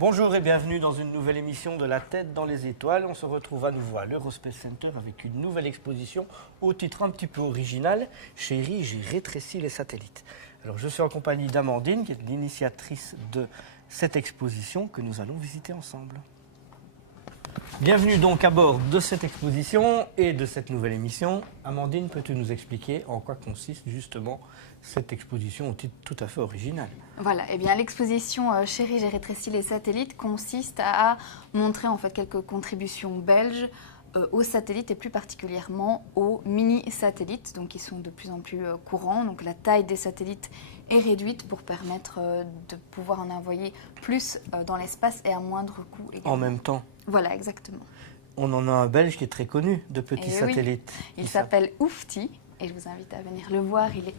Bonjour et bienvenue dans une nouvelle émission de La tête dans les étoiles. On se retrouve à nouveau à l'Eurospace Center avec une nouvelle exposition au titre un petit peu original. Chérie, j'ai rétréci les satellites. Alors je suis en compagnie d'Amandine qui est l'initiatrice de cette exposition que nous allons visiter ensemble. Bienvenue donc à bord de cette exposition et de cette nouvelle émission. Amandine, peux-tu nous expliquer en quoi consiste justement cette exposition au titre tout à fait original? Voilà, eh bien l'exposition Chérie, j'ai rétréci les satellites consiste à montrer en fait quelques contributions belges aux satellites et plus particulièrement aux mini-satellites, donc qui sont de plus en plus courants. Donc la taille des satellites est réduite pour permettre de pouvoir en envoyer plus dans l'espace et à moindre coût également. En même temps. Voilà, exactement. On en a un Belge qui est très connu de petits satellites. Oui. Il s'appelle Oufti et je vous invite à venir le voir. Il est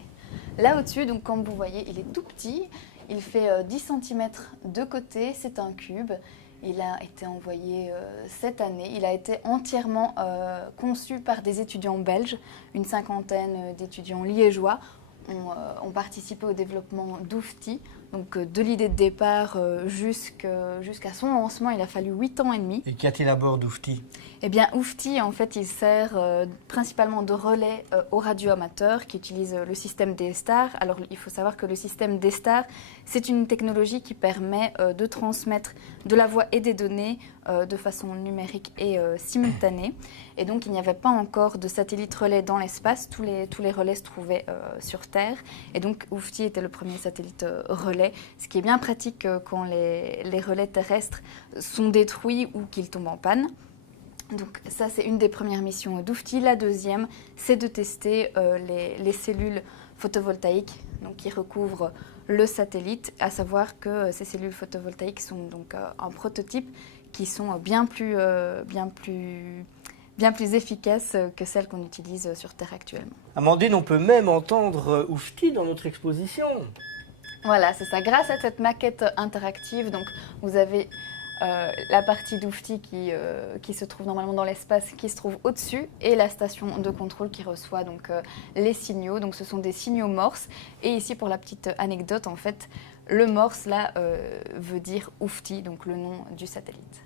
là au-dessus, donc comme vous voyez, il est tout petit. Il fait 10 cm de côté, c'est un cube. Il a été envoyé cette année. Il a été entièrement conçu par des étudiants belges, une cinquantaine d'étudiants liégeois ont participé au développement d'Oufti. Donc de l'idée de départ jusqu'à son lancement, il a fallu 8 ans et demi. Et qu'y a-t-il à bord d'Oufti? Eh bien, Oufti, en fait, il sert principalement de relais aux radioamateurs qui utilisent le système D-Star. Alors, il faut savoir que le système D-Star, c'est une technologie qui permet de transmettre de la voix et des données de façon numérique et simultanée. Et donc, il n'y avait pas encore de satellite relais dans l'espace. Tous les relais se trouvaient sur Terre. Et donc, Oufti était le premier satellite relais, ce qui est bien pratique quand les relais terrestres sont détruits ou qu'ils tombent en panne. Donc ça, c'est une des premières missions d'Oufti. La deuxième, c'est de tester les cellules photovoltaïques donc, qui recouvrent le satellite, à savoir que ces cellules photovoltaïques sont donc un prototype qui sont bien plus efficaces que celles qu'on utilise sur Terre actuellement. Amandine, on peut même entendre Oufti dans notre exposition. Voilà, c'est ça. Grâce à cette maquette interactive, donc vous avez la partie d'Oufti qui se trouve normalement dans l'espace, qui se trouve au-dessus, et la station de contrôle qui reçoit donc les signaux. Donc ce sont des signaux morses. Et ici, pour la petite anecdote, en fait, le morse là veut dire Oufti, donc le nom du satellite.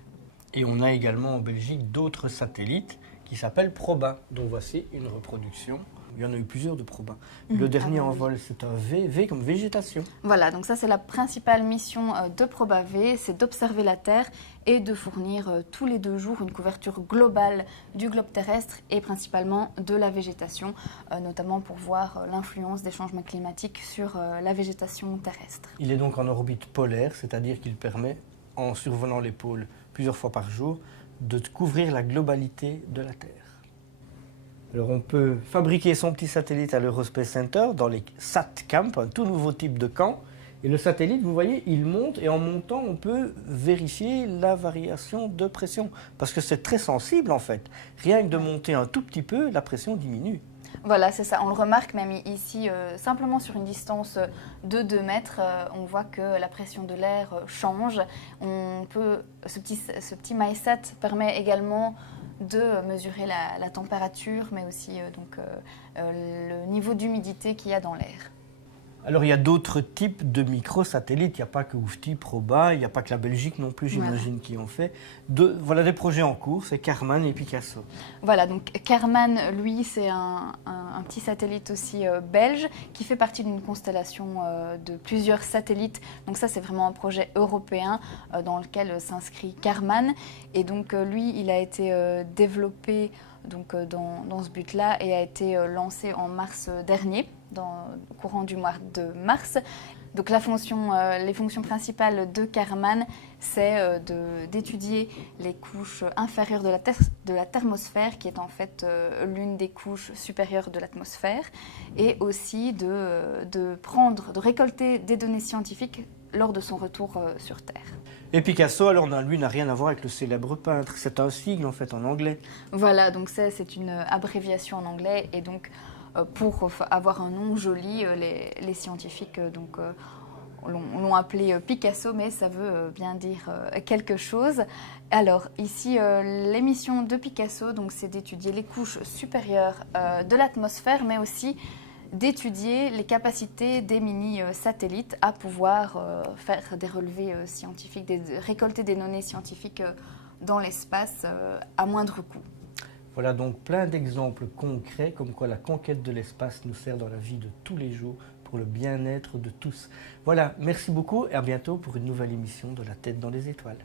Et on a également en Belgique d'autres satellites qui s'appellent Proba, dont voici une reproduction. Il y en a eu plusieurs de Proba. Le dernier en vol, c'est un V comme végétation. Voilà, donc ça c'est la principale mission de Proba V, c'est d'observer la Terre et de fournir tous les 2 jours une couverture globale du globe terrestre et principalement de la végétation, notamment pour voir l'influence des changements climatiques sur la végétation terrestre. Il est donc en orbite polaire, c'est-à-dire qu'il permet, en survolant les pôles plusieurs fois par jour, de couvrir la globalité de la Terre. Alors on peut fabriquer son petit satellite à l'Eurospace Center dans les SatCamp, un tout nouveau type de camp. Et le satellite, vous voyez, il monte et en montant, on peut vérifier la variation de pression. Parce que c'est très sensible en fait. Rien que de monter un tout petit peu, la pression diminue. Voilà, c'est ça. On le remarque même ici, simplement sur une distance de 2 mètres, on voit que la pression de l'air change. Ce petit MySat permet également de mesurer la température, mais aussi le niveau d'humidité qu'il y a dans l'air. Alors il y a d'autres types de microsatellites, il n'y a pas que Oufti, Proba, il n'y a pas que la Belgique non plus, j'imagine, qui en fait. Voilà des projets en cours, c'est Karman et Picasso. Voilà, donc Karman, lui, c'est un petit satellite aussi belge qui fait partie d'une constellation de plusieurs satellites. Donc ça, c'est vraiment un projet européen dans lequel s'inscrit Karman. Et donc lui, il a été développé donc, dans ce but-là et a été lancé en mars dernier, au courant du mois de mars. Donc les fonctions principales de Karman, c'est d'étudier les couches inférieures de la thermosphère, qui est en fait l'une des couches supérieures de l'atmosphère, et aussi de récolter des données scientifiques lors de son retour sur Terre. Et Picasso, alors lui, n'a rien à voir avec le célèbre peintre, c'est un sigle en fait en anglais. Voilà, donc c'est une abréviation en anglais, et donc pour avoir un nom joli, les scientifiques l'ont appelé Picasso, mais ça veut bien dire quelque chose. Alors ici, l'émission de Picasso, donc c'est d'étudier les couches supérieures de l'atmosphère, mais aussi d'étudier les capacités des mini-satellites à pouvoir faire des relevés scientifiques, récolter des données scientifiques dans l'espace à moindre coût. Voilà donc plein d'exemples concrets comme quoi la conquête de l'espace nous sert dans la vie de tous les jours pour le bien-être de tous. Voilà, merci beaucoup et à bientôt pour une nouvelle émission de La tête dans les étoiles.